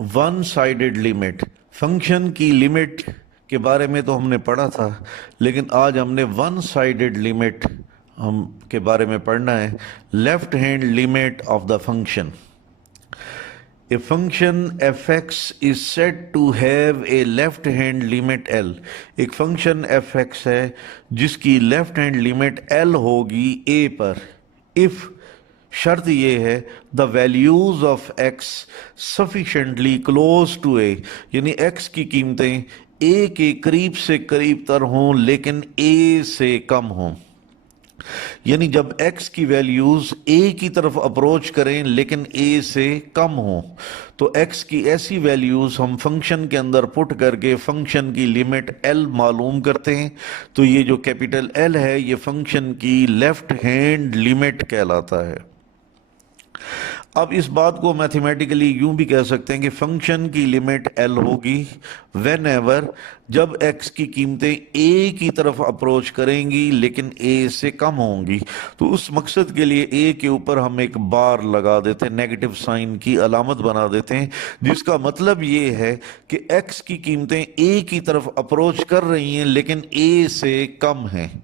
One sided limit, function की limit के बारे में तो हमने पढ़ा था, लेकिन आज हमने वन साइडेड लिमिट हम के बारे में पढ़ना है। Left hand limit of the function. A function fx is said to have a left hand limit L। एक फंक्शन fx है जिसकी लेफ्ट हैंड लिमिट L होगी a पर, इफ शर्त ये है the values of x sufficiently close to a, यानी x की कीमतें a के करीब से करीब तर हों लेकिन a से कम हों। यानी जब x की वैल्यूज a की तरफ अप्रोच करें लेकिन a से कम हो, तो x की ऐसी वैल्यूज हम फंक्शन के अंदर पुट करके फंक्शन की लिमिट L मालूम करते हैं। तो ये जो कैपिटल L है ये फंक्शन की लेफ्ट हैंड लिमिट कहलाता है। अब इस बात को मैथमेटिकली यूं भी कह सकते हैं कि फंक्शन की लिमिट L होगी वेन एवर जब x की कीमतें a की तरफ अप्रोच करेंगी लेकिन a से कम होंगी। तो उस मकसद के लिए a के ऊपर हम एक बार लगा देते हैं, नेगेटिव साइन की अलामत बना देते हैं, जिसका मतलब ये है कि x की कीमतें a की तरफ अप्रोच कर रही हैं लेकिन a से कम हैं।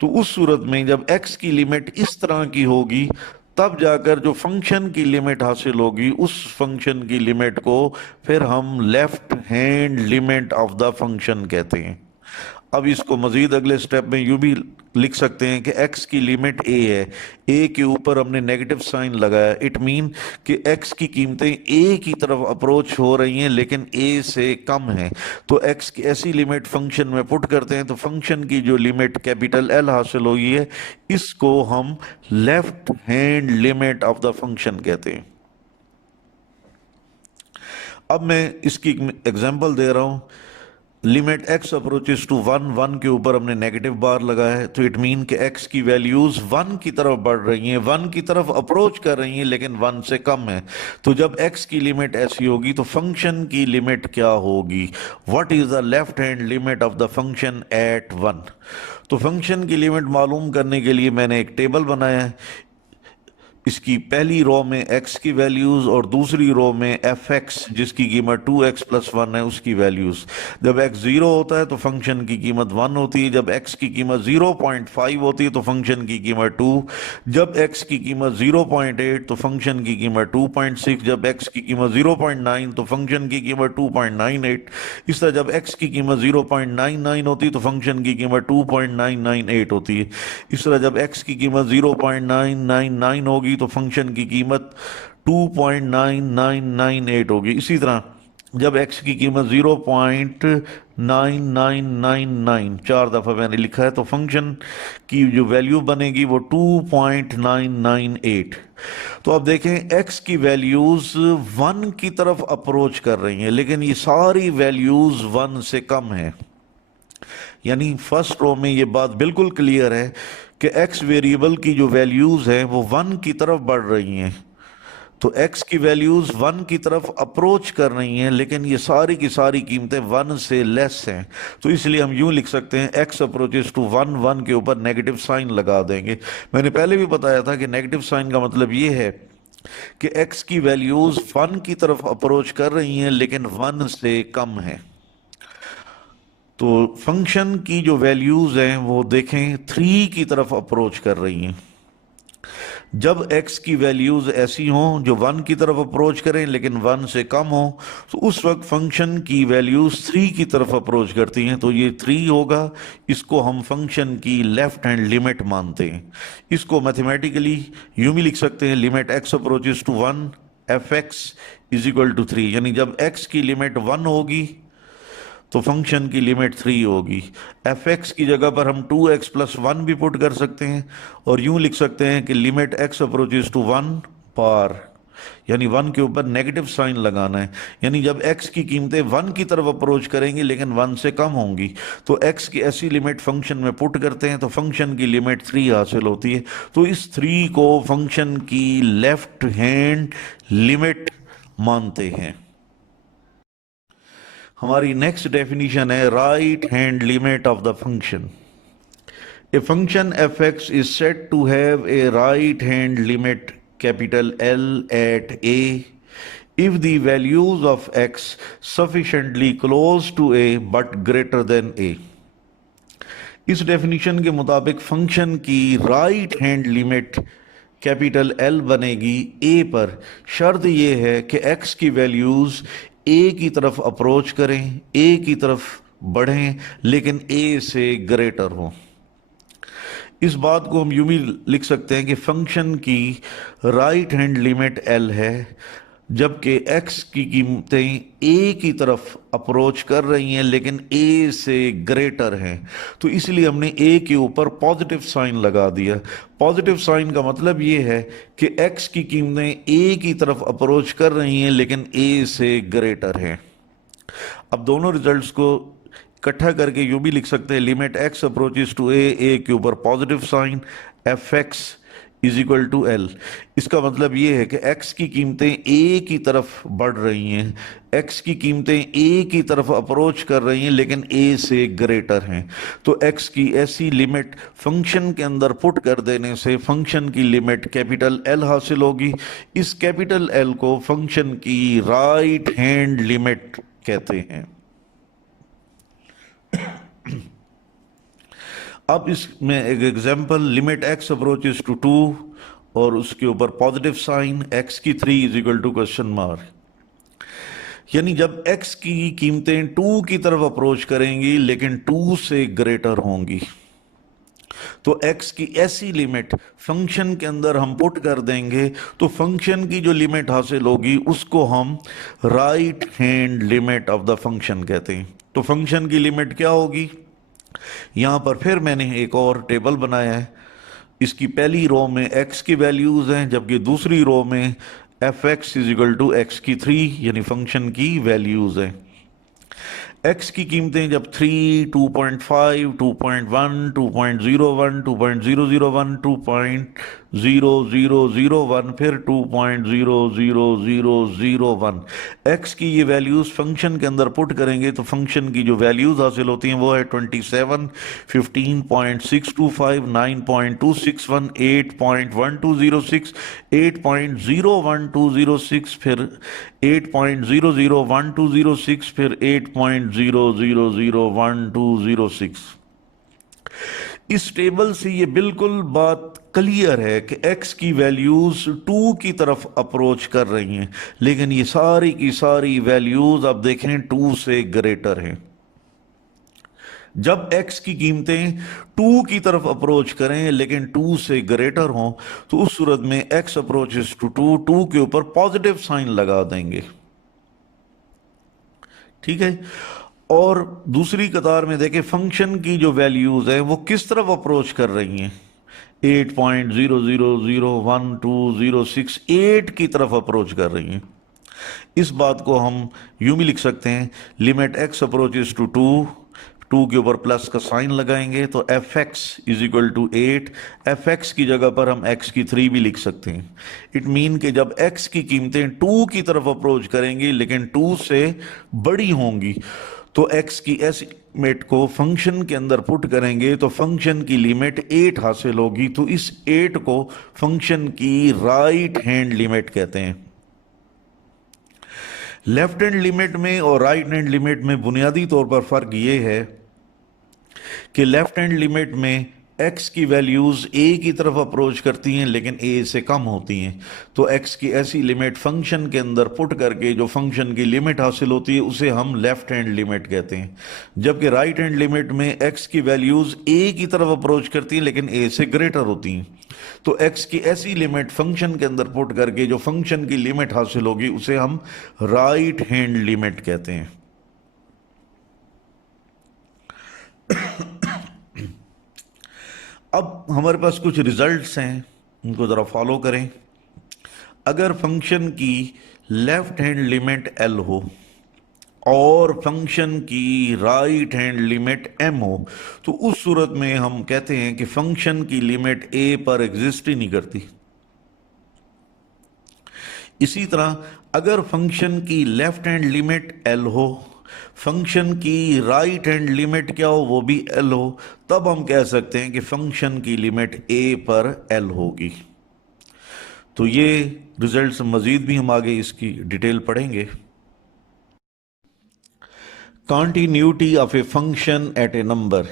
तो उस सूरत में जब x की लिमिट इस तरह की होगी तब जाकर जो फंक्शन की लिमिट हासिल होगी, उस फंक्शन की लिमिट को फिर हम left hand limit of the function कहते हैं। अब इसको मजीद अगले स्टेप में यूं भी लिख सकते हैं कि x की लिमिट a है, a के ऊपर हमने नेगेटिव साइन लगाया, इट मीन कि x की कीमतें a की तरफ अप्रोच हो रही हैं लेकिन a से कम है। तो x की ऐसी लिमिट फंक्शन में पुट करते हैं तो फंक्शन की जो लिमिट कैपिटल L हासिल हुई है इसको हम left hand limit of the function कहते हैं। अब मैं इसकी एग्जांपल दे रहा हूं। लिमिट x अप्रोचेस टू 1 के ऊपर हमने नेगेटिव बार लगाया है, तो इट मीन कि x की वैल्यूज 1 की तरफ बढ़ रही हैं, 1 की तरफ अप्रोच कर रही हैं लेकिन 1 से कम है। तो जब x की लिमिट ऐसी होगी तो फंक्शन की लिमिट क्या होगी? What is the left hand limit of the function eight 1? तो फंक्शन की लिमिट मालूम करने के लिए मैंने एक टेबल बनाया है। इसकी पहली रो में x की वैल्यूज और दूसरी रो में fx जिसकी कीमत 2x + 1 है उसकी वैल्यूज। जब x 0 होता है तो फंक्शन की कीमत 1 होती है, जब x की कीमत 0.5 होती है तो फंक्शन की कीमत 2, जब x की कीमत 0.8 तो फंक्शन की कीमत 2.6, जब x की कीमत 0.9 तो फंक्शन की कीमत 2.98। इस तरह जब x की कीमत 0.99 होती है तो फंक्शन की कीमत 2.998 होती है। इस तरह जब x की कीमत 0.999 होगी तो फंक्शन की कीमत 2.9998 होगी। इसी तरह जब x की कीमत 0.9999 चार दफा मैंने लिखा है तो फंक्शन की जो वैल्यू बनेगी वो 2.998। तो अब देखें x की वैल्यूज 1 की तरफ अप्रोच कर रही हैं लेकिन ये सारी वैल्यूज 1 से कम है। यानी फर्स्ट रो में ये बात बिल्कुल क्लियर है कि x वेरिएबल की जो वैल्यूज हैं वो 1 की तरफ बढ़ रही हैं। तो x की वैल्यूज 1 की तरफ अप्रोच कर रही हैं लेकिन ये सारी की सारी कीमतें 1 से लेस हैं। तो इसलिए हम यूं लिख सकते हैं x अप्रोचेस टू 1 के ऊपर नेगेटिव साइन लगा देंगे। मैंने पहले भी बताया था कि नेगेटिव साइन का मतलब ये है कि x की वैल्यूज 1 की तरफ अप्रोच कर रही हैं लेकिन 1 से कम है। तो फंक्शन की जो वैल्यूज हैं वो देखें 3 की तरफ अप्रोच कर रही हैं। जब x की वैल्यूज ऐसी हों जो 1 की तरफ अप्रोच करें लेकिन 1 से कम हो तो उस वक्त फंक्शन की वैल्यूज 3 की तरफ अप्रोच करती हैं, तो ये 3 होगा। इसको हम फंक्शन की लेफ्ट हैंड लिमिट मानते हैं। इसको मैथमेटिकली यूं भी लिख सकते हैं, limit x approaches to 1 fx = 3। यानी जब x की लिमिट 1 होगी तो फंक्शन की लिमिट 3 होगी। fx की जगह पर हम 2x + 1 भी पुट कर सकते हैं और यूं लिख सकते हैं कि लिमिट x अप्रोचेस टू 1 पर, यानी 1 के ऊपर नेगेटिव साइन लगाना है। यानी जब x की कीमतें 1 की तरफ अप्रोच करेंगी लेकिन 1 से कम होंगी तो x की ऐसी लिमिट फंक्शन में पुट करते हैं तो फंक्शन की लिमिट 3 हासिल होती है। तो इस 3 को फंक्शन की लेफ्ट हैंड लिमिट मानते हैं। हमारी नेक्स्ट डेफिनेशन है right hand limit of the function. A function fx is said to have a right hand limit capital L at a if the values of x sufficiently close to a but greater than a। इस definition के मुताबिक function की right hand limit capital L बनेगी ए पर, शर्त यह है कि एक्स की वैल्यूज ए की तरफ अप्रोच करें, ए की तरफ बढ़ें, लेकिन ए से ग्रेटर हो। इस बात को हम यूं भी लिख सकते हैं कि फंक्शन की राइट हैंड लिमिट एल है, जबकि एक्स की कीमतें ए की तरफ अप्रोच कर रही हैं लेकिन ए से ग्रेटर हैं, तो इसलिए हमने ए के ऊपर पॉजिटिव साइन लगा दिया। पॉजिटिव साइन का मतलब ये है कि एक्स की कीमतें ए की तरफ अप्रोच कर रही हैं लेकिन ए से ग्रेटर हैं। अब दोनों रिजल्ट्स को इकट्ठा करके यूं भी लिख सकते हैं, limit x approaches to a के ऊपर positive sign f x is equal to L. इसका मतलब ये है कि एक्स की कीमतें ए की तरफ बढ़ रही हैं, एक्स की कीमतें ए की तरफ अप्रोच कर रही हैं लेकिन ए से ग्रेटर हैं, तो एक्स की ऐसी लिमिट फंक्शन के अंदर पुट कर देने से फंक्शन की लिमिट कैपिटल एल हासिल होगी। इस कैपिटल एल को फंक्शन की राइट हैंड लिमिट कहते हैं। अब इसमें एक example, limit x approaches to 2 और उसके ऊपर पॉजिटिव साइन एक्स की 3 is equal to question mark. यानी जब एक्स की कीमतें 2 की तरफ अप्रोच करेंगी लेकिन 2 से ग्रेटर होंगी, तो एक्स की ऐसी लिमिट फंक्शन के अंदर हम पुट कर देंगे, तो फंक्शन की जो लिमिट हासिल होगी उसको हम right hand limit of the function कहते हैं। तो फंक्शन की लिमिट क्या होगी, यहां पर फिर मैंने एक और टेबल बनाया है। इसकी पहली रो में x की वैल्यूज हैं, जबकि दूसरी रो में f x is equal to x की 3 यानी फंक्शन की वैल्यूज हैं। x की कीमतें जब 3, 2.5, 2.1, 2.01, 2.001, 2.0001 फिर 2.00001 x की ये वैल्यूज फंक्शन के अंदर पुट करेंगे तो फंक्शन की जो वैल्यूज हासिल होती हैं वो है 27, 15.625, 9.261, 8.1206, 8.01206 फिर 8.001206 फिर 8.00011206। इस टेबल से ये बिल्कुल बात क्लियर है कि x की वैल्यूज 2 की तरफ अप्रोच कर रही हैं, लेकिन ये सारी की सारी वैल्यूज आप देखें 2 से ग्रेटर हैं। जब x की कीमतें 2 की तरफ अप्रोच करें लेकिन 2 से ग्रेटर हों, तो उस सूरत में x अप्रोचेस टू 2 के ऊपर पॉजिटिव साइन लगा देंगे। ठीक है, और दूसरी कतार में देखें फंक्शन की जो वैल्यूज हैं वो किस तरफ अप्रोच कर रही हैं, 8.00012068 8 की तरफ अप्रोच कर रही हैं। इस बात को हम यूं भी लिख सकते हैं, लिमिट x अप्रोचेस टू 2 के ऊपर प्लस का साइन लगाएंगे तो f x is equal to 8, f x की जगह पर हम x की 3 भी लिख सकते हैं। इट मीन कि जब x की कीमतें 2 की तरफ अप्रोच करेंगी लेकिन 2 से बड़ी होंगी, तो x की एस्टिमेट को फंक्शन के अंदर पुट करेंगे तो फंक्शन की लिमिट 8 हासिल होगी, तो इस 8 को फंक्शन की राइट हैंड लिमिट कहते हैं। लेफ्ट हैंड लिमिट में और राइट हैंड लिमिट में बुनियादी तौर पर फर्क ये है कि लेफ्ट हैंड लिमिट में x की वैल्यूज a की तरफ अप्रोच करती हैं लेकिन a से कम होती हैं, तो x की ऐसी लिमिट फंक्शन के अंदर पुट करके जो फंक्शन की लिमिट हासिल होती है उसे हम लेफ्ट हैंड लिमिट कहते हैं। जबकि राइट हैंड लिमिट में x की वैल्यूज a की तरफ अप्रोच करती हैं लेकिन a से ग्रेटर होती हैं, तो x की ऐसी लिमिट फंक्शन के अंदर पुट करके जो फंक्शन की लिमिट हासिल होगी उसे हम राइट हैंड लिमिट कहते हैं। अब हमारे पास कुछ रिजल्ट्स हैं, उनको ज़रा फॉलो करें। अगर फंक्शन की लेफ्ट हैंड लिमिट l हो और फंक्शन की राइट हैंड लिमिट m हो, तो उस सूरत में हम कहते हैं कि फंक्शन की लिमिट a पर एग्जिस्ट ही नहीं करती। इसी तरह अगर फंक्शन की लेफ्ट हैंड लिमिट l हो, फंक्शन की राइट हैंड लिमिट क्या हो, वो भी l हो, तब हम कह सकते हैं कि फंक्शन की लिमिट a पर l होगी। तो ये रिजल्ट्स मज़ीद भी हम आगे इसकी डिटेल पढ़ेंगे। Continuity of a function at A number,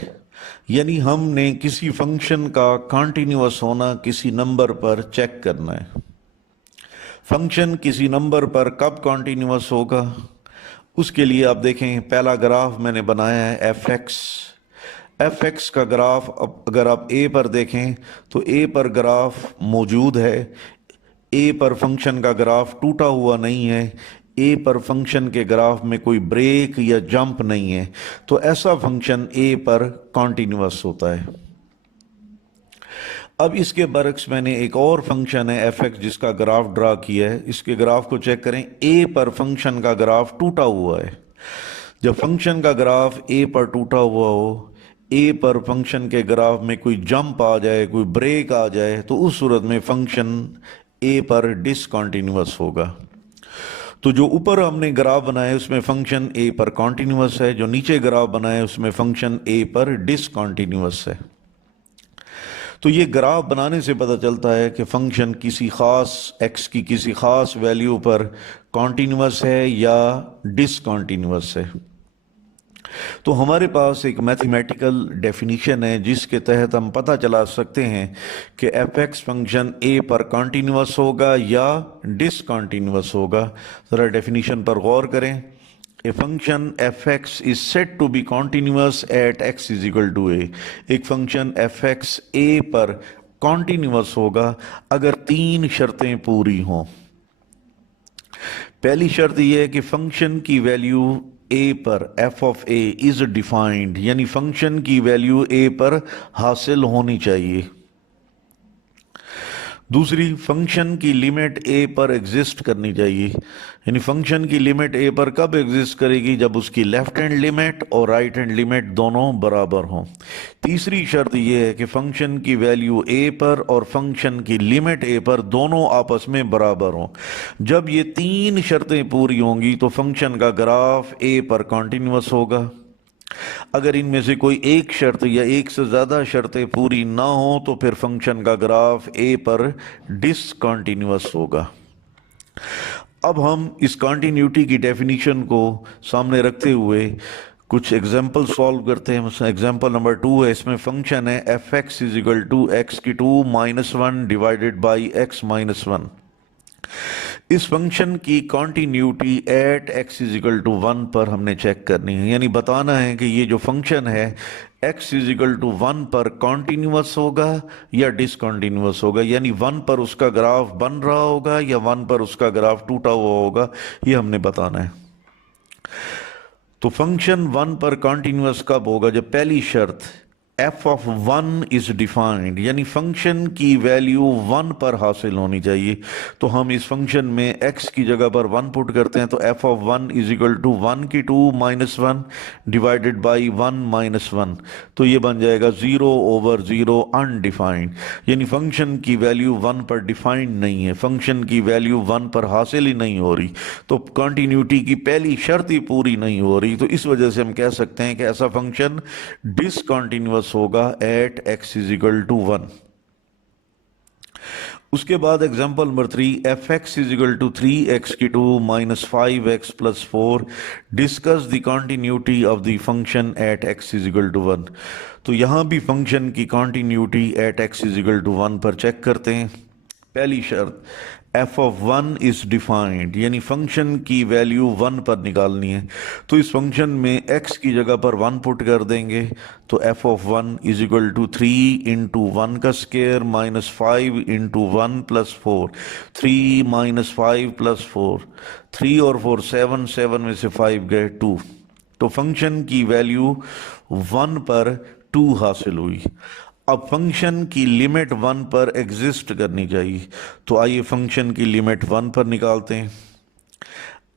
यानी हमने किसी फंक्शन का कॉन्टीन्यूअस होना किसी नंबर पर चेक करना है। फंक्शन किसी नंबर पर कब कॉन्टीन्यूअस होगा, उसके लिए आप देखें पहला ग्राफ मैंने बनाया है एफ एक्स का ग्राफ। अब अगर आप ए पर देखें तो ए पर ग्राफ मौजूद है, ए पर फंक्शन का ग्राफ टूटा हुआ नहीं है, ए पर फंक्शन के ग्राफ में कोई ब्रेक या जंप नहीं है, तो ऐसा फंक्शन ए पर कॉन्टीन्यूअस होता है। अब इसके बरक्स मैंने एक और फंक्शन है एफ एक्स जिसका ग्राफ ड्रा किया है, इसके ग्राफ को चेक करें। ए पर फंक्शन का ग्राफ टूटा हुआ है। जब फंक्शन का ग्राफ ए पर टूटा हुआ हो, ए पर फंक्शन के ग्राफ में कोई जंप आ जाए, कोई ब्रेक आ जाए, तो उस सूरत में फंक्शन ए पर डिसकंटिन्यूअस होगा। तो जो ऊपर हमने ग्राफ बनाया है उसमें फंक्शन ए पर कॉन्टिन्यूअस है, जो नीचे ग्राफ बनाया है उसमें फंक्शन ए पर डिसकंटिन्यूअस है। तो ये ग्राफ बनाने से पता चलता है कि फंक्शन किसी खास एक्स की किसी खास वैल्यू पर कॉन्टिन्यूअस है या डिसकंटिन्यूअस है। तो हमारे पास एक मैथमेटिकल डेफिनेशन है जिसके तहत हम पता चला सकते हैं कि एफ एक्स फंक्शन ए पर कॉन्टिन्यूअस होगा या डिसकंटिन्यूअस होगा। ज़रा डेफिनेशन पर गौर करें। A function f x is said to be continuous at x is equal to a. एक फंक्शन एफ एक्स ए पर कॉन्टिन्यूअस होगा अगर तीन शर्तें पूरी हों। पहली शर्त यह है कि फंक्शन की वैल्यू ए पर F of A is defined, यानी फंक्शन की वैल्यू ए पर हासिल होनी चाहिए। दूसरी, फंक्शन की लिमिट ए पर एग्जिस्ट करनी चाहिए, यानी फंक्शन की लिमिट ए पर कब एग्जिस्ट करेगी, जब उसकी लेफ्ट हैंड लिमिट और राइट हैंड लिमिट दोनों बराबर हों। तीसरी शर्त यह है कि फंक्शन की वैल्यू ए पर और फंक्शन की लिमिट ए पर दोनों आपस में बराबर हों। जब ये तीन शर्तें पूरी होंगी तो फंक्शन का ग्राफ ए पर कॉन्टिन्यूअस होगा। अगर इनमें से कोई एक शर्त या एक से ज़्यादा शर्तें पूरी ना हो तो फिर फंक्शन का ग्राफ ए पर डिसकंटिन्यूअस होगा। अब हम इस कॉन्टिन्यूटी की डेफिनेशन को सामने रखते हुए कुछ एग्जाम्पल सॉल्व करते हैं। एग्जाम्पल नंबर 2 है, इसमें फंक्शन है f x is equal to x की 2-1 डिवाइडेड बाई एक्स माइनस 1। इस फंक्शन की continuity at x is equal to 1 पर हमने चेक करनी है, यानी बताना है कि ये जो फंक्शन है एक्स इज इक्वल टू 1 पर कॉन्टिन्यूअस होगा या डिसकंटिन्यूअस होगा, यानी 1 पर उसका ग्राफ बन रहा होगा या 1 पर उसका ग्राफ टूटा हुआ होगा, ये हमने बताना है। तो फंक्शन 1 पर कॉन्टिन्यूअस कब होगा, जब पहली शर्त एफ ऑफ 1 इज डिफाइंड, यानी फंक्शन की वैल्यू 1 पर हासिल होनी चाहिए। तो हम इस फंक्शन में x की जगह पर 1 पुट करते हैं, तो f of 1 is equal to 1 की 2-1 डिवाइडेड बाई 1 माइनस 1, तो ये बन जाएगा 0/0 अनडिफाइंड, यानी फंक्शन की वैल्यू 1 पर डिफाइंड नहीं है, फंक्शन की वैल्यू 1 पर हासिल ही नहीं हो रही, तो कॉन्टिन्यूटी की पहली शर्त ही पूरी नहीं हो रही। तो इस वजह से हम कह सकते हैं कि ऐसा फंक्शन डिसकंटिन्यूअस होगा at x is equal to 1। उसके बाद example number 3, f x is equal to 3x की 2-5x plus 4, discuss the continuity of the function at x is equal to 1। तो यहां भी फंक्शन की continuity at x is equal to 1 पर check करते हैं। पहली शर्त एफ ऑफ 1 इज डिफाइंड, यानी फंक्शन की वैल्यू 1 पर निकालनी है, तो इस फंक्शन में x की जगह पर 1 पुट कर देंगे, तो f of 1 is equal to 3 into 1 का square minus 5 into 1 plus 4, 3 minus 5 plus 4, 3 और 4 7, 7 में से 5 गए 2, तो फंक्शन की वैल्यू 1 पर 2 हासिल हुई। अब फंक्शन की लिमिट 1 पर एग्जिस्ट करनी चाहिए, तो आइए फंक्शन की लिमिट 1 पर निकालते हैं।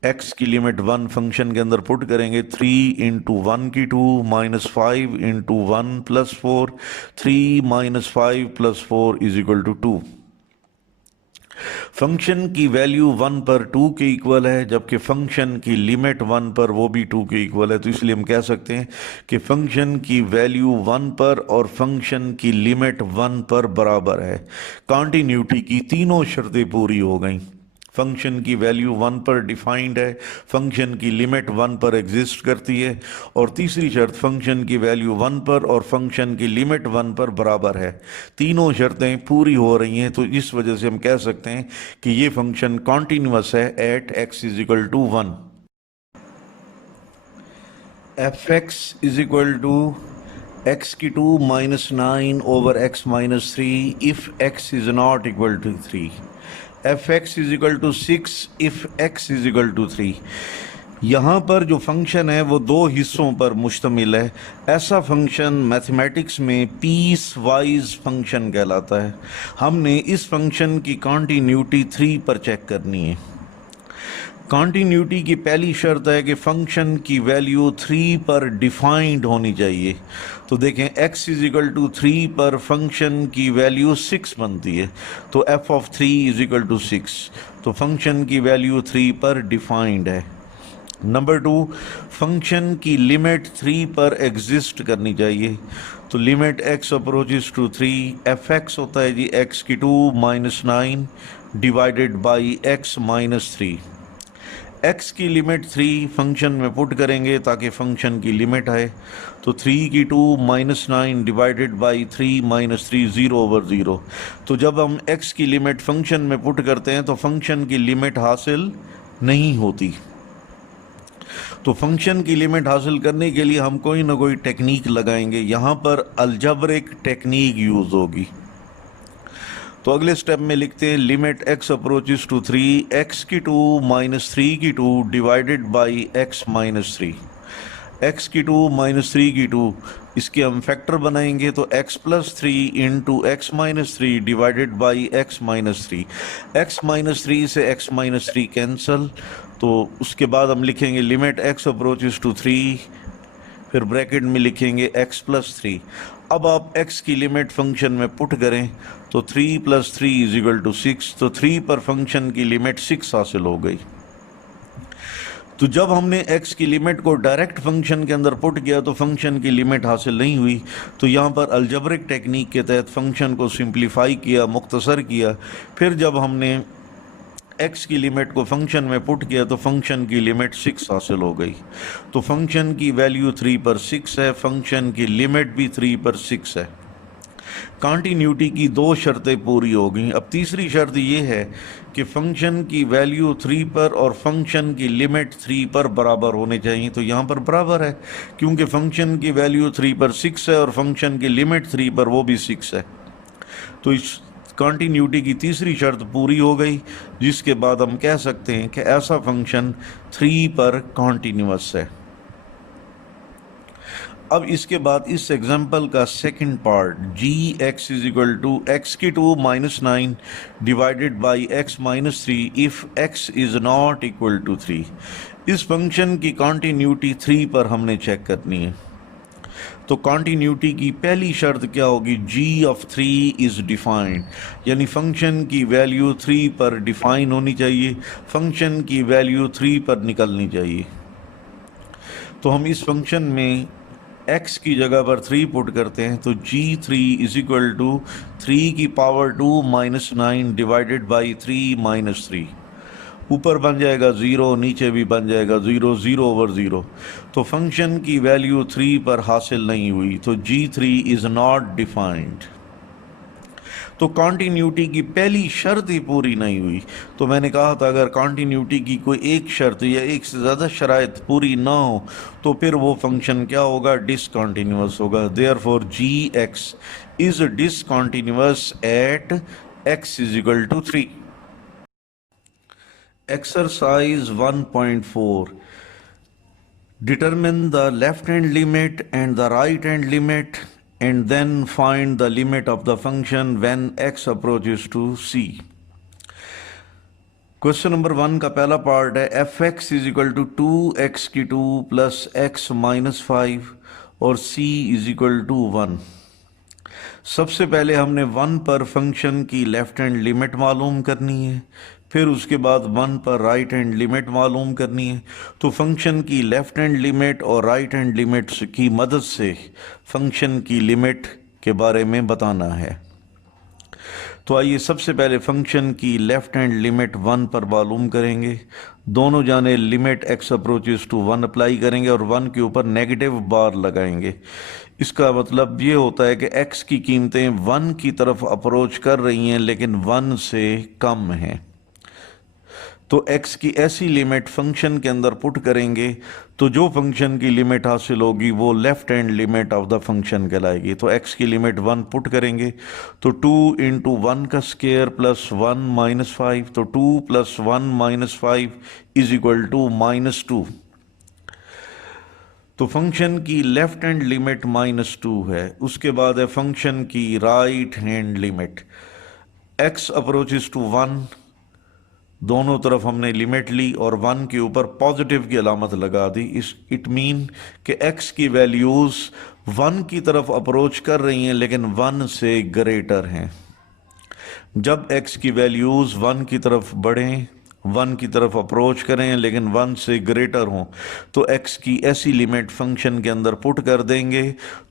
x की लिमिट 1 फंक्शन के अंदर पुट करेंगे, 3 इंटू 1 की 2-5 into 1 plus 4, 3 minus 5 plus 4 is equal to 2। Function की वैल्यू 1 पर 2 के इक्वल है, जबकि फंक्शन की लिमिट 1 पर वो भी 2 के इक्वल है। तो इसलिए हम कह सकते हैं कि फंक्शन की वैल्यू 1 पर और फंक्शन की लिमिट 1 पर बराबर है। कॉन्टिन्यूटी की तीनों शर्तें पूरी हो गई। फंक्शन की वैल्यू 1 पर डिफाइंड है, फंक्शन की लिमिट 1 पर एग्जिस्ट करती है, और तीसरी शर्त फंक्शन की वैल्यू 1 पर और फंक्शन की लिमिट 1 पर बराबर है। तीनों शर्तें पूरी हो रही हैं, तो इस वजह से हम कह सकते हैं कि ये फंक्शन कॉन्टिन्यूअस है at x is equal to 1। F x is equal to x की 2 minus 9 over x minus 3 if x is not equal to 3। F x is equal to 6 if x is equal to 3। यहाँ पर जो function है वो दो हिस्सों पर मुश्तमिल है। ऐसा फंक्शन मैथमेटिक्स में पीस वाइज फंक्शन कहलाता है। हमने इस फंक्शन की कॉन्टिन्यूटी 3 पर चेक करनी है। कॉन्टिन्यूटी की पहली शर्त है कि फंक्शन की वैल्यू 3 पर डिफाइंड होनी चाहिए। तो देखें x इज इक्वल टू 3 पर फंक्शन की वैल्यू 6 बनती है, तो f of 3 is equal to 6, तो फंक्शन की वैल्यू 3 पर डिफाइंड है। नंबर 2, फंक्शन की लिमिट 3 पर एग्जिस्ट करनी चाहिए। तो limit x approaches to 3, f x होता है जी x की 2 minus 9 divided by x minus 3। x की लिमिट 3 फंक्शन में पुट करेंगे ताकि फंक्शन की लिमिट आए। तो 3 की 2 minus 9 divided by 3 minus 3 0 over 0। तो जब हम x की लिमिट फंक्शन में पुट करते हैं तो फंक्शन की लिमिट हासिल नहीं होती। तो फंक्शन की लिमिट हासिल करने के लिए हम कोई ना कोई टेक्निक लगाएंगे। यहाँ पर अलजबरिक टेक्निक यूज़ होगी। तो अगले स्टेप में लिखते हैं limit x approaches to 3, x की 2 माइनस 3 की 2 divided by x minus 3। x की 2 माइनस 3 की 2 इसके हम फैक्टर बनाएंगे, तो x plus 3 into x minus 3 divided by x minus 3। x minus 3 से x माइनस 3 कैंसल, तो उसके बाद हम लिखेंगे लिमिट x अप्रोचेस टू 3, फिर ब्रैकेट में लिखेंगे x प्लस 3। अब आप x की लिमिट फंक्शन में पुट करें तो 3 प्लस 3 इज इक्वल टू 6, तो 3 पर फंक्शन की लिमिट 6 हासिल हो गई। तो जब हमने x की लिमिट को डायरेक्ट फंक्शन के अंदर पुट किया तो फंक्शन की लिमिट हासिल नहीं हुई। तो यहाँ पर अलजबरिक टेक्निक के तहत फंक्शन को सिंप्लीफाई किया, मुख्तसर किया। फिर जब हमने x की लिमिट को फंक्शन में पुट किया तो फंक्शन की लिमिट 6 हासिल हो गई। तो फंक्शन की वैल्यू 3 पर 6 है, फंक्शन की लिमिट भी 3 पर 6 है। कॉन्टिन्यूटी की दो शर्तें पूरी हो गई। अब तीसरी शर्त ये है कि फंक्शन की वैल्यू 3 पर और फंक्शन की लिमिट 3 पर बराबर होने चाहिए। तो यहाँ पर बराबर है क्योंकि फंक्शन की वैल्यू 3 पर 6 है और फंक्शन की लिमिट 3 पर वो भी 6 है। तो इस कॉन्टिन्यूटी की तीसरी शर्त पूरी हो गई, जिसके बाद हम कह सकते हैं कि ऐसा फंक्शन 3 पर कॉन्टिन्यूअस है। अब इसके बाद इस एग्जाम्पल का second part, g x is equal to x की 2 minus 9 divided by x minus 3 if x is not equal to 3। इस फंक्शन की कॉन्टिन्यूटी 3 पर हमने चेक करनी है। तो कॉन्टिन्यूटी की पहली शर्त क्या होगी, g ऑफ 3 इज डिफाइंड, यानी फंक्शन की वैल्यू 3 पर डिफाइन होनी चाहिए, फंक्शन की वैल्यू 3 पर निकलनी चाहिए। तो हम इस फंक्शन में x की जगह पर 3 पुट करते हैं, तो g3 इज इक्वल टू 3 की power 2 minus 9 divided by 3 minus 3। ऊपर बन जाएगा 0, नीचे भी बन जाएगा 0, 0 ओवर 0। तो फंक्शन की वैल्यू 3 पर हासिल नहीं हुई, तो g3 इज नॉट डिफाइंड। तो कॉन्टिन्यूटी की पहली शर्त ही पूरी नहीं हुई। तो मैंने कहा था अगर कॉन्टिन्यूटी की कोई एक शर्त या एक से ज़्यादा शराइत पूरी ना हो तो फिर वो फंक्शन क्या होगा, डिसकॉन्टिन्यूअस होगा। Therefore g x is discontinuous at x is equal to 3। Exercise 1.4. Determine the left hand limit and the right hand limit and then find the limit of the function when x approaches to c. Question number 1 का पहला part है f x is equal to 2x की 2 plus x minus 5 और c is equal to 1। सबसे पहले हमने 1 पर function की लेफ्ट हैंड लिमिट मालूम करनी है, फिर उसके बाद 1 पर राइट हैंड लिमिट मालूम करनी है। तो फंक्शन की लेफ्ट हैंड लिमिट और राइट हैंड लिमिट की मदद से फंक्शन की लिमिट के बारे में बताना है। तो आइए सबसे पहले फंक्शन की लेफ्ट हैंड लिमिट 1 पर मालूम करेंगे। दोनों जाने limit x approaches to 1 apply करेंगे और 1 के ऊपर नेगेटिव बार लगाएंगे। इसका मतलब ये होता है कि x की कीमतें 1 की तरफ अप्रोच कर रही हैं लेकिन 1 से कम हैं। तो x की ऐसी लिमिट फंक्शन के अंदर पुट करेंगे तो जो फंक्शन की लिमिट हासिल होगी वो left hand limit of the function कहलाएगी। तो x की लिमिट 1 पुट करेंगे तो 2 इंटू 1 का स्क्वायर प्लस 1 माइनस 5, तो 2 plus 1 minus 5 is equal to -2। तो फंक्शन की लेफ्ट हैंड लिमिट -2 है। उसके बाद है फंक्शन की right hand limit. x approaches to 1, दोनों तरफ हमने लिमिट ली और 1 के ऊपर पॉजिटिव की अलामत लगा दी। इस इट मीन कि x की वैल्यूज़ 1 की तरफ अप्रोच कर रही हैं लेकिन 1 से ग्रेटर हैं। जब x की वैल्यूज़ 1 की तरफ बढ़ें, 1 की तरफ अप्रोच करें लेकिन 1 से ग्रेटर हों, तो x की ऐसी लिमिट फंक्शन के अंदर पुट कर देंगे।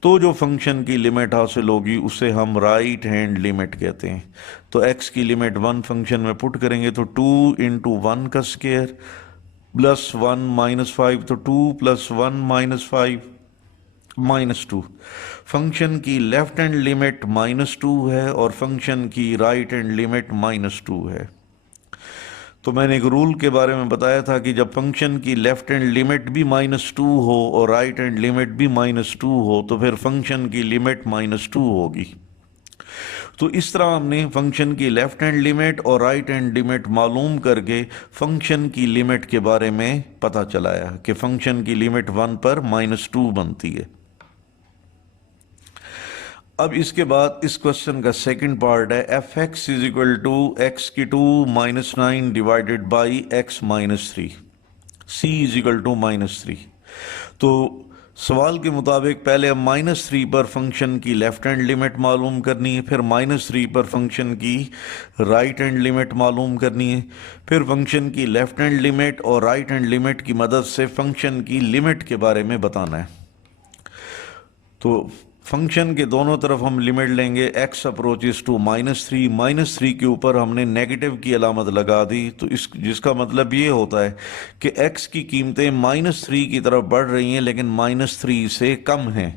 तो जो फंक्शन की लिमिट हासिल होगी उसे हम राइट हैंड लिमिट कहते हैं। तो x की लिमिट 1 फंक्शन में पुट करेंगे तो 2 इंटू 1 का स्क्वायर प्लस 1 माइनस 5, तो 2 प्लस 1 माइनस 5 -2। फंक्शन की लेफ्ट हैंड लिमिट -2 है और फंक्शन की राइट हैंड लिमिट -2 है। तो मैंने एक रूल के बारे में बताया था कि जब फंक्शन की लेफ्ट हैंड लिमिट भी -2 हो और राइट हैंड लिमिट भी -2 हो तो फिर फंक्शन की लिमिट -2 होगी। तो इस तरह हमने फंक्शन की लेफ्ट हैंड लिमिट और राइट हैंड लिमिट मालूम करके फंक्शन की लिमिट के बारे में पता चलाया कि फंक्शन की लिमिट 1 पर -2 बनती है। अब इसके बाद इस क्वेश्चन का सेकंड पार्ट है f x is equal to x की 2 -9 divided by x -3, c is equal to -3। तो सवाल के मुताबिक पहले हम -3 पर फंक्शन की लेफ्ट हैंड लिमिट मालूम करनी है, फिर -3 पर फंक्शन की राइट हैंड लिमिट मालूम करनी है, फिर फंक्शन की लेफ्ट हैंड लिमिट और राइट हैंड लिमिट की मदद से फंक्शन की लिमिट के बारे में बताना है। तो फंक्शन के दोनों तरफ हम लिमिट लेंगे x अप्रोचेस टू -3, -3 के ऊपर हमने नेगेटिव की अलामत लगा दी। तो इस जिसका मतलब ये होता है कि x की कीमतें -3 की तरफ बढ़ रही हैं लेकिन -3 से कम हैं।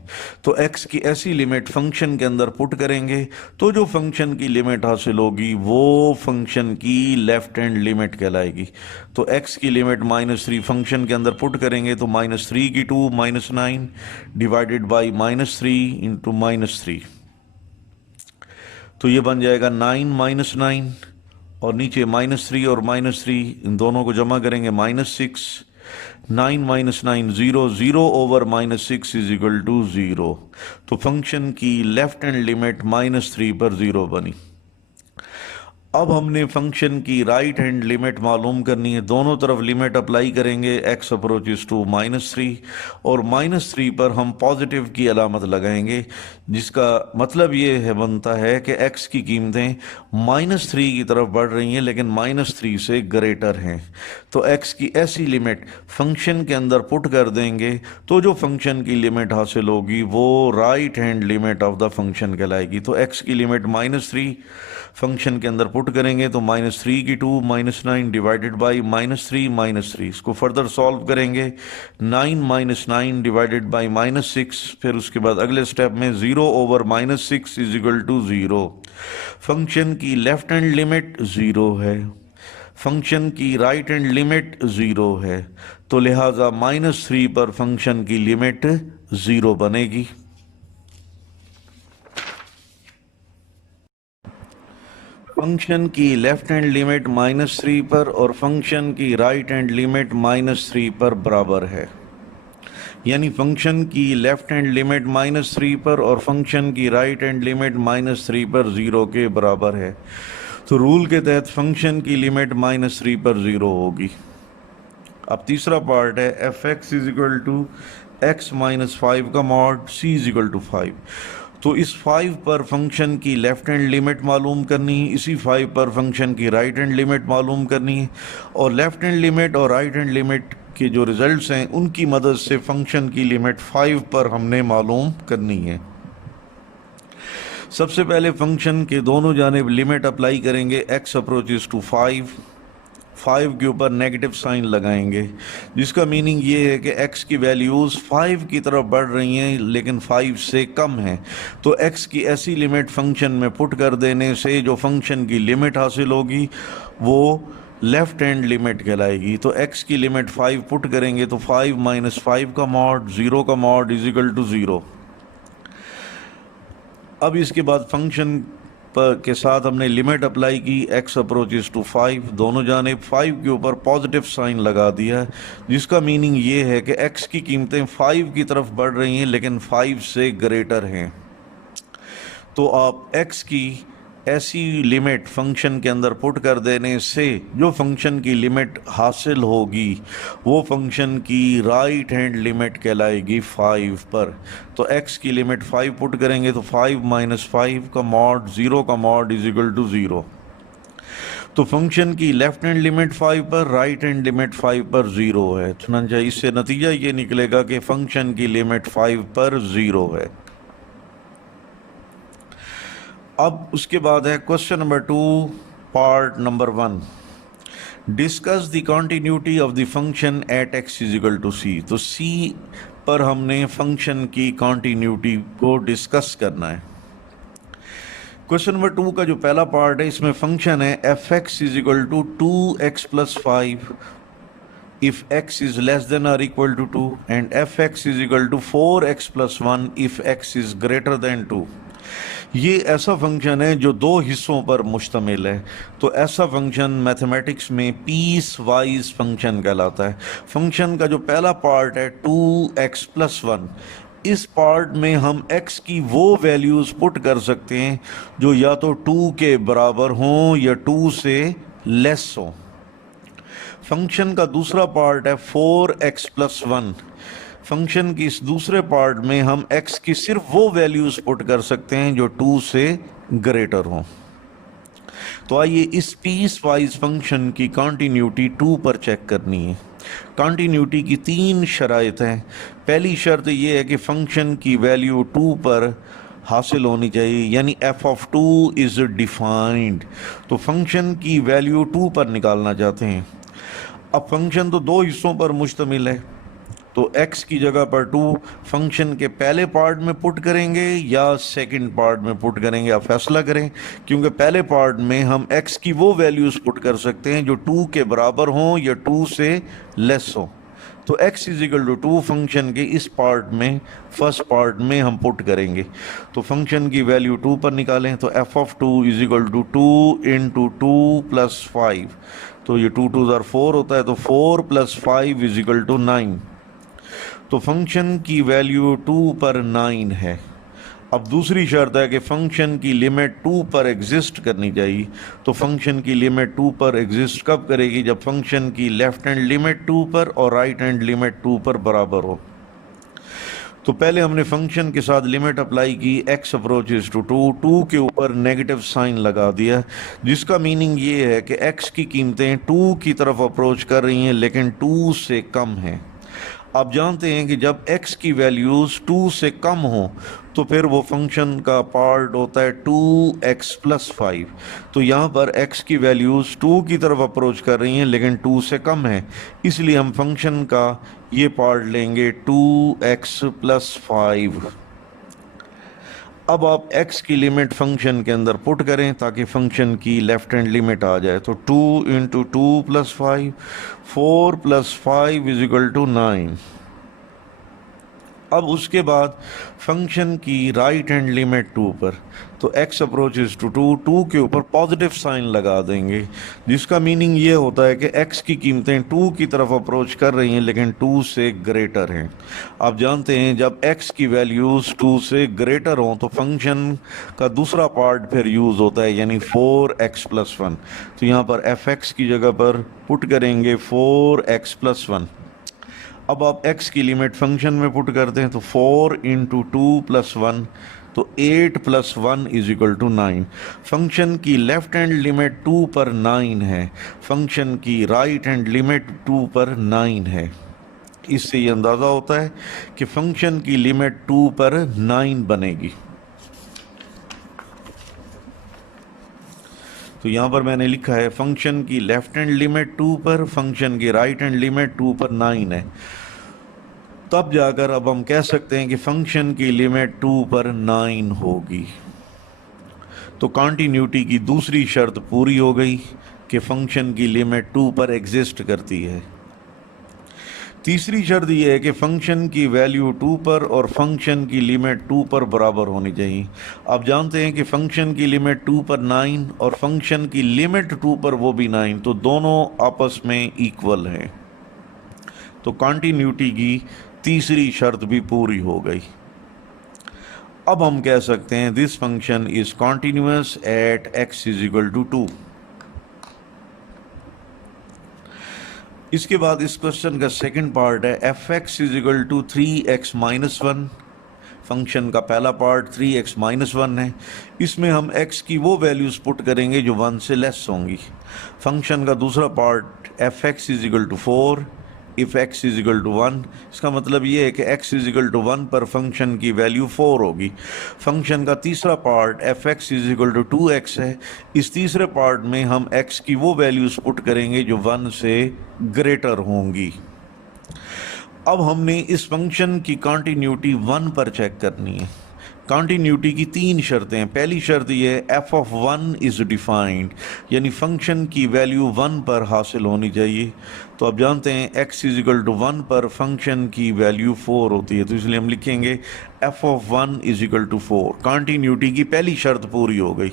तो x की ऐसी लिमिट फंक्शन के अंदर पुट करेंगे तो जो फंक्शन की लिमिट हासिल होगी वो फंक्शन की लेफ्ट हैंड लिमिट कहलाएगी। तो x की लिमिट -3 फंक्शन के अंदर पुट करेंगे तो -3 की 2 -9 डिवाइडेड बाई -3 इंटू -3, तो ये बन जाएगा 9 -9 और नीचे -3 और -3 इन दोनों को जमा करेंगे -6। 9 -9 0, 0 ओवर -6 इज इक्वल टू 0। तो फंक्शन की लेफ्ट हैंड लिमिट -3 पर 0 बनी। अब हमने फंक्शन की राइट हैंड लिमिट मालूम करनी है। दोनों तरफ लिमिट अप्लाई करेंगे x अप्रोचेस टू -3 और -3 पर हम पॉजिटिव की अलामत लगाएंगे, जिसका मतलब ये है बनता है कि x की कीमतें -3 की तरफ बढ़ रही हैं लेकिन -3 से ग्रेटर हैं। तो x की ऐसी लिमिट फंक्शन के अंदर पुट कर देंगे तो जो फंक्शन की लिमिट हासिल होगी वो right hand limit of the function कहलाएगी। तो x की लिमिट -3 फंक्शन के अंदर पुट करेंगे तो -3 की 2 -9 डिवाइडेड बाई -3 इसको फर्दर सॉल्व करेंगे 9 -9 डिवाइडेड बाई -6, फिर उसके बाद अगले स्टेप में 0 over -6 is equal to 0। Function की लेफ्ट हैंड लिमिट 0 है, फंक्शन की राइट हैंड लिमिट 0 है, तो लिहाजा -3 पर फंक्शन की लिमिट 0 बनेगी। फंक्शन की लेफ्ट हैंड लिमिट -3 पर और फंक्शन की राइट हैंड लिमिट -3 पर बराबर है, यानी फंक्शन की लेफ्ट हैंड लिमिट -3 पर और फंक्शन की राइट हैंड लिमिट -3 पर 0 के बराबर है। तो रूल के तहत फंक्शन की लिमिट -3 पर 0 होगी। अब तीसरा पार्ट है f x is equal to x -5 का mod c is equal to 5। तो इस 5 पर फंक्शन की लेफ़्ट हैंड लिमिट मालूम करनी है, इसी 5 पर फंक्शन की राइट हैंड लिमिट मालूम करनी है, और लेफ़्ट हैंड लिमिट और राइट हैंड लिमिट के जो रिजल्ट्स हैं उनकी मदद से फंक्शन की लिमिट 5 पर हमने मालूम करनी है। सबसे पहले फंक्शन के दोनों जानिब लिमिट अप्लाई करेंगे, x अप्रोचेस टू 5 के ऊपर नेगेटिव साइन लगाएंगे, जिसका मीनिंग ये है कि x की वैल्यूज़ 5 की तरफ बढ़ रही हैं लेकिन 5 से कम है। तो x की ऐसी लिमिट फंक्शन में पुट कर देने से जो फंक्शन की लिमिट हासिल होगी वो लेफ़्ट हैंड लिमिट कहलाएगी। तो x की लिमिट 5 पुट करेंगे तो 5 माइनस 5 का मॉड 0 का मॉड इज इक्वल टू 0। अब इसके बाद फंक्शन के साथ हमने लिमिट अप्लाई की, x अप्रोचेस टू 5, दोनों जानिब 5 के ऊपर पॉजिटिव साइन लगा दिया, जिसका मीनिंग ये है कि x की कीमतें 5 की तरफ बढ़ रही हैं लेकिन 5 से ग्रेटर हैं। तो आप x की ऐसी लिमिट फंक्शन के अंदर पुट कर देने से जो फंक्शन की लिमिट हासिल होगी वो फंक्शन की राइट हैंड लिमिट कहलाएगी 5 पर। तो x की लिमिट 5 पुट करेंगे तो 5 माइनस 5 का मॉड 0 का मॉड इज इक्वल टू 0। तो फंक्शन की लेफ्ट हैंड लिमिट 5 पर, राइट हैंड लिमिट 5 पर 0 है। चुनांचे इससे नतीजा ये निकलेगा कि फंक्शन की लिमिट 5 पर 0 है। अब उसके बाद है question number 2 part number 1, discuss the continuity of the function at x is equal to c। तो c पर हमने फंक्शन की कॉन्टिन्यूटी को डिस्कस करना है। क्वेश्चन नंबर 2 का जो पहला पार्ट है इसमें फंक्शन है f(x) is equal to 2x plus 5 if x is less than or equal to 2 and f(x) is equal to 4x plus 1 if x is greater than 2। ये ऐसा फंक्शन है जो दो हिस्सों पर मुश्तमिल है। तो ऐसा फंक्शन मैथमेटिक्स में पीस वाइज फंक्शन कहलाता है। फंक्शन का जो पहला पार्ट है 2x प्लस 1, इस पार्ट में हम x की वो वैल्यूज़ पुट कर सकते हैं जो या तो 2 के बराबर हों या 2 से लेस हों। फंक्शन का दूसरा पार्ट है 4x प्लस 1। फंक्शन की इस दूसरे पार्ट में हम x की सिर्फ वो वैल्यूज़ पुट कर सकते हैं जो 2 से ग्रेटर हों। तो आइए इस पीस वाइज फंक्शन की कॉन्टीन्यूटी 2 पर चेक करनी है। कॉन्टीन्यूटी की 3 शराइत हैं। पहली शर्त ये है कि फंक्शन की वैल्यू 2 पर हासिल होनी चाहिए, यानी f ऑफ 2 इज़ डिफाइंड। तो फंक्शन की वैल्यू 2 पर निकालना चाहते हैं। अब फंक्शन तो दो हिस्सों पर मुश्तमिल है, तो x की जगह पर 2 फंक्शन के पहले पार्ट में पुट करेंगे या सेकंड पार्ट में पुट करेंगे, आप फैसला करें, क्योंकि पहले पार्ट में हम x की वो वैल्यूज़ पुट कर सकते हैं जो 2 के बराबर हों या 2 से लेस हो। तो x is equal to 2 function के इस पार्ट में, फर्स्ट पार्ट में हम पुट करेंगे। तो फंक्शन की वैल्यू 2 पर निकालें तो f of 2 is equal to 2 into 2 plus 5, तो ये 2 2 4 होता है, तो 4 प्लस 5 इज इक्वल टू 9। तो फंक्शन की वैल्यू 2 पर 9 है। अब दूसरी शर्त है कि फंक्शन की लिमिट 2 पर एग्जिस्ट करनी चाहिए। तो फंक्शन की लिमिट 2 पर एग्जिस्ट कब करेगी? जब फंक्शन की लेफ्ट हैंड लिमिट 2 पर और राइट हैंड लिमिट 2 पर बराबर हो। तो पहले हमने फंक्शन के साथ लिमिट अप्लाई की, x अप्रोचेस टू 2 के ऊपर नेगेटिव साइन लगा दिया, जिसका मीनिंग ये है कि x की कीमतें 2 की तरफ अप्रोच कर रही हैं लेकिन 2 से कम हैं। आप जानते हैं कि जब x की वैल्यूज़ 2 से कम हो तो फिर वो फंक्शन का पार्ट होता है 2x प्लस 5। तो यहाँ पर x की वैल्यूज़ 2 की तरफ अप्रोच कर रही हैं लेकिन 2 से कम है, इसलिए हम फंक्शन का ये पार्ट लेंगे 2x प्लस 5। अब आप x की लिमिट फंक्शन के अंदर पुट करें ताकि फंक्शन की लेफ्ट हैंड लिमिट आ जाए। तो 2 into 2 plus 5, 4 plus 5 is equal to 9। अब उसके बाद फंक्शन की राइट हैंड लिमिट 2 पर, तो x अप्रोचेस टू 2 के ऊपर पॉजिटिव साइन लगा देंगे, जिसका मीनिंग ये होता है कि x की कीमतें 2 की तरफ अप्रोच कर रही हैं लेकिन 2 से ग्रेटर हैं। आप जानते हैं जब x की वैल्यूज़ 2 से ग्रेटर हों तो फंक्शन का दूसरा पार्ट फिर यूज़ होता है, यानी 4x प्लस 1। तो यहाँ पर f(x) की जगह पर पुट करेंगे 4x प्लस 1। अब आप x की लिमिट फंक्शन में पुट करते हैं तो 4 इंटू 2 प्लस 1, तो 8 + 1 = 9। फंक्शन की लेफ्ट हैंड लिमिट 2 पर 9 है, फंक्शन की राइट हैंड लिमिट 2 पर 9 है। इससे ये अंदाज़ा होता है कि फंक्शन की लिमिट 2 पर 9 बनेगी। तो यहाँ पर मैंने लिखा है फंक्शन की लेफ्ट हैंड लिमिट 2 पर, फंक्शन की राइट हैंड लिमिट 2 पर 9 है। तब जाकर अब हम कह सकते हैं कि फंक्शन की लिमिट 2 पर 9 होगी। तो कॉन्टिन्यूटी की दूसरी शर्त पूरी हो गई कि फंक्शन की लिमिट 2 पर एग्जिस्ट करती है। तीसरी शर्त यह है कि फंक्शन की वैल्यू 2 पर और फंक्शन की लिमिट 2 पर बराबर होनी चाहिए। आप जानते हैं कि फंक्शन की लिमिट 2 पर 9 और फंक्शन की लिमिट 2 पर वो भी 9, तो दोनों आपस में इक्वल हैं। तो कॉन्टिन्यूटी की तीसरी शर्त भी पूरी हो गई। अब हम कह सकते हैं this function is continuous at x = 2। इसके बाद इस क्वेश्चन का सेकंड पार्ट है f(x) = 3x - 1। फंक्शन का पहला पार्ट 3x - 1 है। इसमें हम x की वो वैल्यूज़ पुट करेंगे जो 1 से लेस होंगी। फंक्शन का दूसरा पार्ट f(x) = 4 इफ़ x = 1। इसका मतलब ये है कि x = 1 पर फंक्शन की वैल्यू 4 होगी। फंक्शन का तीसरा पार्ट f(x) = 2x है। इस तीसरे पार्ट में हम x की वो वैल्यूज़ पुट करेंगे जो 1 से ग्रेटर होंगी। अब हमने इस फंक्शन की कॉन्टिन्यूटी 1 पर चेक करनी है। कॉन्टिन्यूटी की 3 शर्तें हैं। पहली शर्त ये है f(1) इज़ डिफाइंड, यानी फंक्शन की वैल्यू 1 पर हासिल होनी चाहिए। तो आप जानते हैं x = 1 पर फंक्शन की वैल्यू 4 होती है, तो इसलिए हम लिखेंगे f(1) = 4। कॉन्टिन्यूटी की पहली शर्त पूरी हो गई।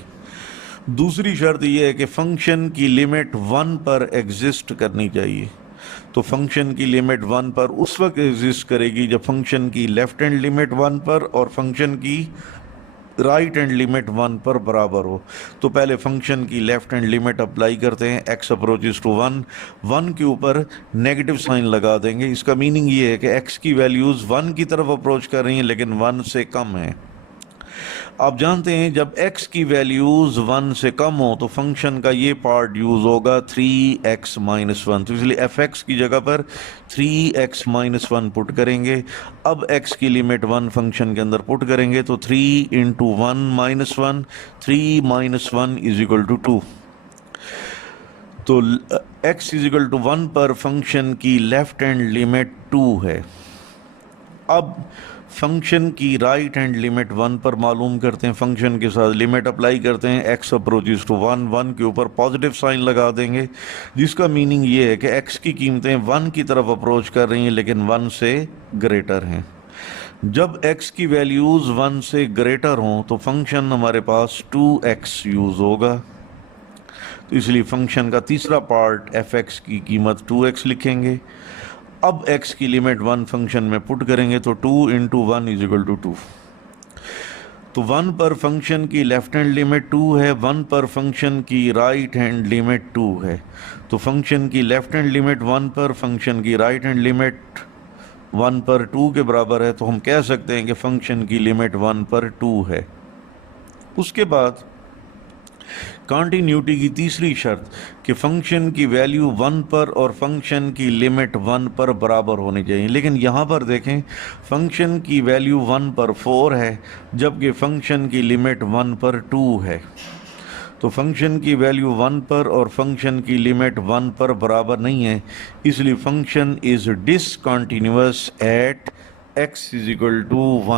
दूसरी शर्त यह है कि फंक्शन की लिमिट 1 पर एग्जिस्ट करनी चाहिए। तो फंक्शन की लिमिट 1 पर उस वक्त एग्जिस्ट करेगी जब फंक्शन की लेफ्ट हैंड लिमिट 1 पर और फंक्शन की राइट हैंड लिमिट 1 पर बराबर हो। तो पहले फंक्शन की लेफ्ट हैंड लिमिट अप्लाई करते हैं, x अप्रोचेस टू 1, 1 के ऊपर नेगेटिव साइन लगा देंगे। इसका मीनिंग ये है कि x की वैल्यूज़ 1 की तरफ अप्रोच कर रही हैं लेकिन 1 से कम है। आप जानते हैं जब x की वैल्यूज़ 1 से कम हो तो फंक्शन का ये पार्ट यूज़ होगा 3x - 1। तो इसलिए f(x) की जगह पर 3x - 1 पुट करेंगे। अब x की लिमिट 1 फंक्शन के अंदर पुट करेंगे तो 3 × 1 - 1, 3 - 1 = 2। तो x = 1 पर फंक्शन की लेफ्ट हैंड लिमिट 2 है। अब फंक्शन की राइट हैंड लिमिट 1 पर मालूम करते हैं। फंक्शन के साथ लिमिट अप्लाई करते हैं, x अप्रोचेस टू 1, 1 के ऊपर पॉजिटिव साइन लगा देंगे, जिसका मीनिंग ये है कि x की कीमतें 1 की तरफ अप्रोच कर रही हैं लेकिन 1 से ग्रेटर हैं। जब x की वैल्यूज़ 1 से ग्रेटर हों तो फंक्शन हमारे पास 2x यूज़ होगा। तो इसलिए फंक्शन का तीसरा पार्ट f(x) की कीमत 2x लिखेंगे। अब x की लिमिट 1 फंक्शन में पुट करेंगे तो 2 × 1 = 2। तो 1 पर फंक्शन की लेफ्ट हैंड लिमिट 2 है, 1 पर फंक्शन की राइट हैंड लिमिट 2 है। तो फंक्शन की लेफ्ट हैंड लिमिट 1 पर, फंक्शन की राइट हैंड लिमिट 1 पर 2 के बराबर है। तो हम कह सकते हैं कि फंक्शन की लिमिट 1 पर 2 है। उसके बाद कॉन्टिन्यूटी की तीसरी शर्त कि फंक्शन की वैल्यू 1 पर और फंक्शन की लिमिट 1 पर बराबर होनी चाहिए। लेकिन यहाँ पर देखें फंक्शन की वैल्यू 1 पर 4 है जबकि फंक्शन की लिमिट 1 पर 2 है। तो फंक्शन की वैल्यू 1 पर और फंक्शन की लिमिट 1 पर बराबर नहीं है, इसलिए function is discontinuous at x = 1।